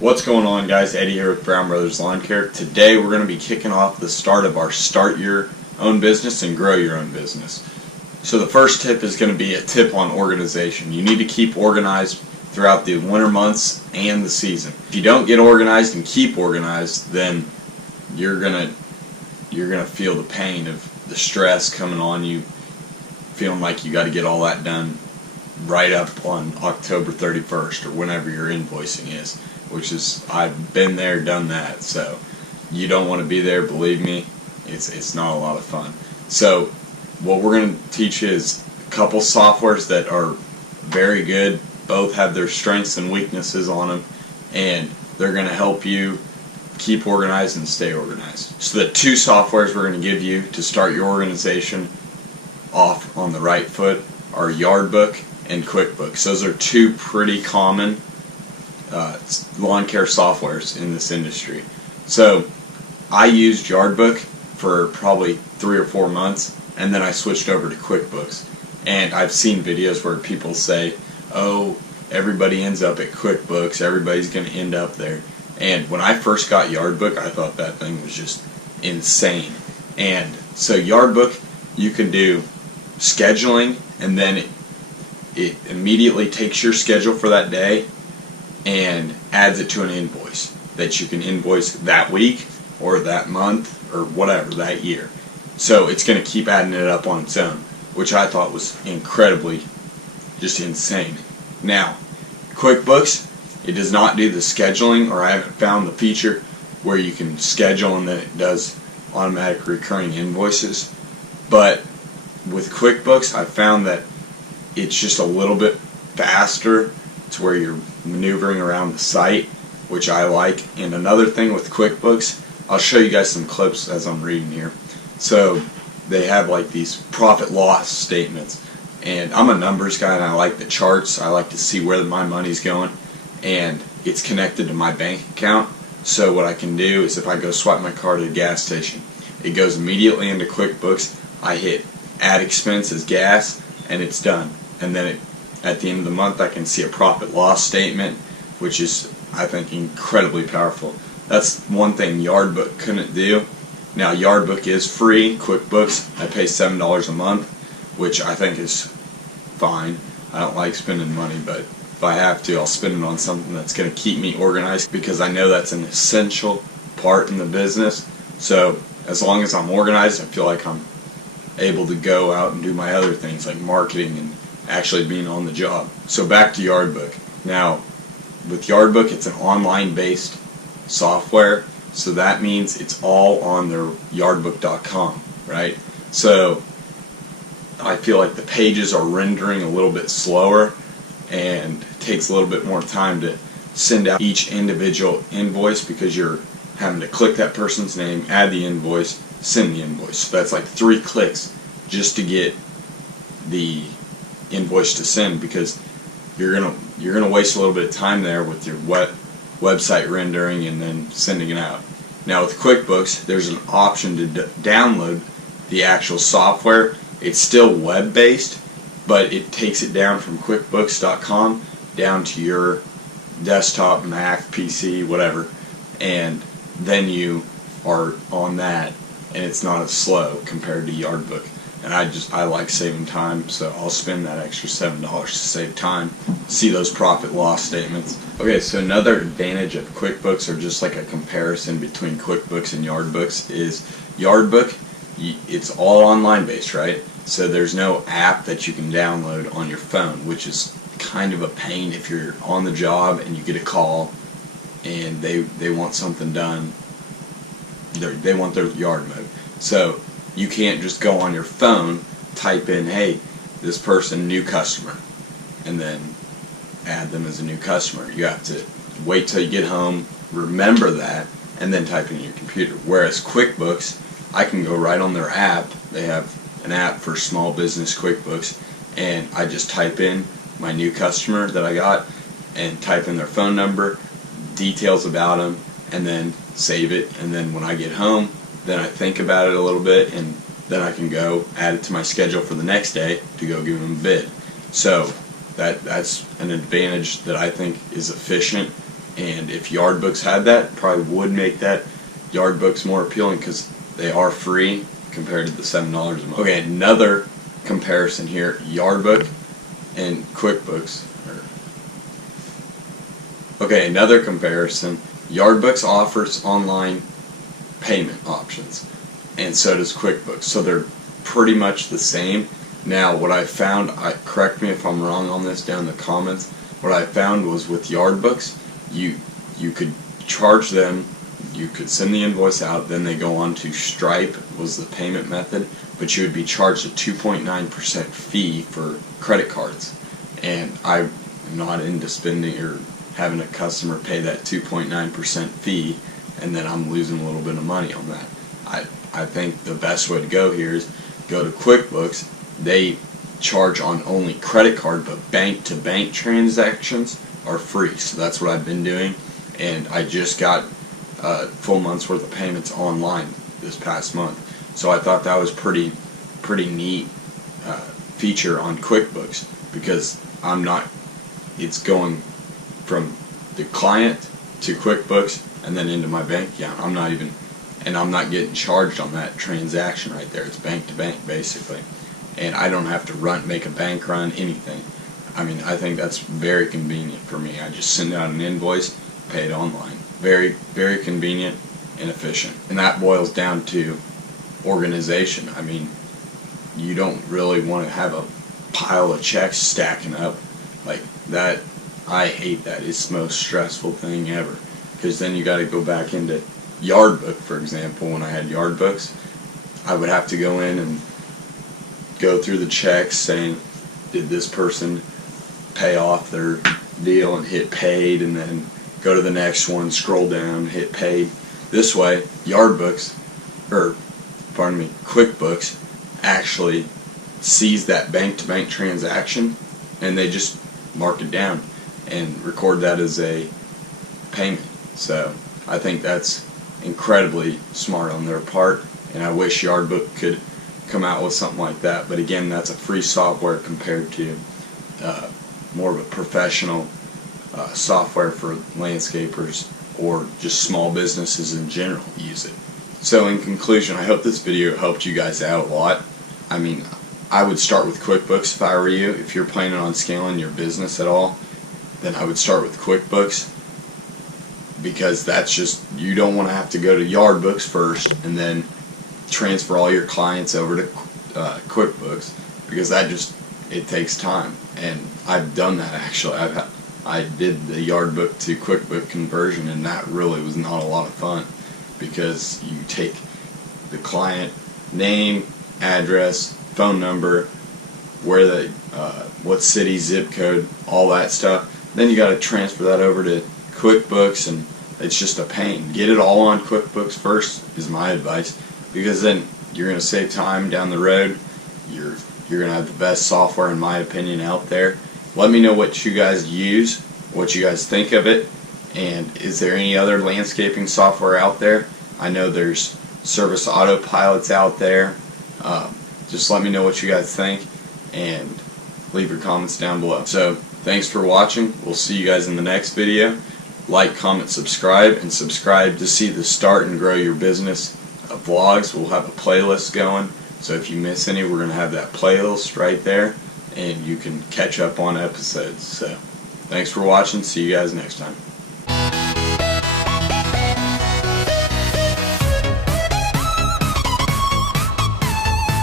What's going on, guys? Eddie here with Brown Brothers Lawn Care. Today we're going to be kicking off the start of our Start Your Own Business and Grow Your Own Business. So the first tip is going to be a tip on organization. You need to keep organized throughout the winter months and the season. If you don't get organized and keep organized, then you're gonna feel the pain of the stress coming on you, feeling like you got to get all that done right up on October 31st or whenever your invoicing is, which is, I've been there, done that. So you don't want to be there, believe me. It's not a lot of fun. So what we're going to teach you is a couple softwares that are very good. Both have their strengths and weaknesses on them, and they're going to help you keep organized and stay organized. So the two softwares we're going to give you to start your organization off on the right foot are Yardbook and Quickbooks. Those are two pretty common lawn care softwares in this industry. So I used Yardbook for probably 3 or 4 months, and then I switched over to Quickbooks. And I've seen videos where people say, oh, everybody ends up at Quickbooks, everybody's going to end up there. And when I first got Yardbook, I thought that thing was just insane. And so Yardbook, you can do scheduling, and then it immediately takes your schedule for that day and adds it to an invoice that you can invoice that week or that month or whatever, that year. So it's going to keep adding it up on its own, which I thought was incredibly just insane. Now, Quickbooks, it does not do the scheduling, or I haven't found the feature where you can schedule and then it does automatic recurring invoices. But with Quickbooks, I found that it's just a little bit faster to where you're maneuvering around the site, which I like. And another thing with Quickbooks, I'll show you guys some clips as I'm reading here. So they have like these profit loss statements, and I'm a numbers guy and I like the charts. I like to see where my money's going, and it's connected to my bank account. So what I can do is if I go swipe my card at a gas station, it goes immediately into Quickbooks. I hit add expense as gas, and it's done. And then at the end of the month I can see a profit loss statement, which is, I think, incredibly powerful. That's one thing Yardbook couldn't do. Now Yardbook is free. Quickbooks, I pay $7 a month, which I think is fine. I don't like spending money, but if I have to, I'll spend it on something that's going to keep me organized, because I know that's an essential part in the business. So as long as I'm organized, I feel like I'm able to go out and do my other things like marketing and actually being on the job. So back to Yardbook. Now with Yardbook, it's an online based software, so that means it's all on their yardbook.com, right? So I feel like the pages are rendering a little bit slower, and it takes a little bit more time to send out each individual invoice, because you're having to click that person's name, add the invoice, send the invoice. So that's like 3 clicks just to get the invoice to send, because you're gonna waste a little bit of time there with your website rendering and then sending it out. Now with Quickbooks, there's an option to download the actual software. It's still web-based, but it takes it down from QuickBooks.com down to your desktop, Mac, PC, whatever, and then you are on that, and it's not as slow compared to Yardbook. And I like saving time, so I'll spend that extra $7 to save time, see those profit loss statements. Okay, so another advantage of Quickbooks, or just like a comparison between Quickbooks and Yardbooks, is Yardbook, it's all online based, right? So there's no app that you can download on your phone, which is kind of a pain if you're on the job and you get a call and they want something done. They want their yard mowed. So you can't just go on your phone, type in, hey, this person, new customer, and then add them as a new customer. You have to wait till you get home, remember that, and then type in your computer. Whereas QuickBooks, I can go right on their app. They have an app for small business QuickBooks, and I just type in my new customer that I got and type in their phone number, details about them, and then save it. And then when I get home, then I think about it a little bit, and then I can go add it to my schedule for the next day to go give them a bid. So that's an advantage that I think is efficient And if Yardbooks had that, probably would make that Yardbooks more appealing because they are free compared to the $7 a month. Okay, another comparison here, Yardbook and Quickbooks. Okay, another comparison, Yardbooks offers online payment options, and so does Quickbooks, so they're pretty much the same. Now what I found, correct me if I'm wrong on this down in the comments, what I found was with Yardbooks, you could charge them, you could send the invoice out, then they go on to Stripe was the payment method, but you would be charged a 2.9% fee for credit cards, and I'm not into spending or having a customer pay that 2.9% fee and then I'm losing a little bit of money on that. I think the best way to go here is go to Quickbooks. They charge on only credit card, but bank-to-bank transactions are free. So that's what I've been doing, and I just got a full month's worth of payments online this past month. So I thought that was pretty neat feature on Quickbooks, because it's going from the client to Quickbooks and then into my bank account. I'm not getting charged on that transaction right there. It's bank to bank basically, and I don't have to make a bank run, anything. I mean, I think that's very convenient for me. I just send out an invoice, pay it online. Very, very convenient and efficient. And that boils down to organization. I mean, you don't really want to have a pile of checks stacking up like that. I hate that. It's the most stressful thing ever, because then you got to go back into Yardbook. For example, when I had Yardbooks, I would have to go in and go through the checks saying, did this person pay off their deal, and hit paid, and then go to the next one, scroll down, hit paid. This way, Quickbooks actually sees that bank-to-bank transaction, and they just mark it down and record that as a payment. So I think that's incredibly smart on their part, and I wish Yardbook could come out with something like that. But again, that's a free software compared to more of a professional software for landscapers or just small businesses in general use it. So in conclusion, I hope this video helped you guys out a lot. I mean, I would start with Quickbooks if I were you. If you're planning on scaling your business at all, then I would start with Quickbooks, because that's just, you don't want to have to go to Yardbooks first and then transfer all your clients over to Quickbooks, because it takes time. And I've done that actually. I did the Yardbook to Quickbook conversion, and that really was not a lot of fun, because you take the client name, address, phone number, where what city, zip code, all that stuff. Then you got to transfer that over to QuickBooks, and it's just a pain. Get it all on QuickBooks first is my advice, because then you're going to save time down the road. You're going to have the best software, in my opinion, out there. Let me know what you guys use, what you guys think of it, and is there any other landscaping software out there? I know there's service autopilots out there. Just let me know what you guys think, and leave your comments down below. So thanks for watching. We'll see you guys in the next video. Like, comment, subscribe, and subscribe to see the Start and Grow Your Business vlogs. We'll have a playlist going, so if you miss any, we're going to have that playlist right there, and you can catch up on episodes. So thanks for watching. See you guys next time.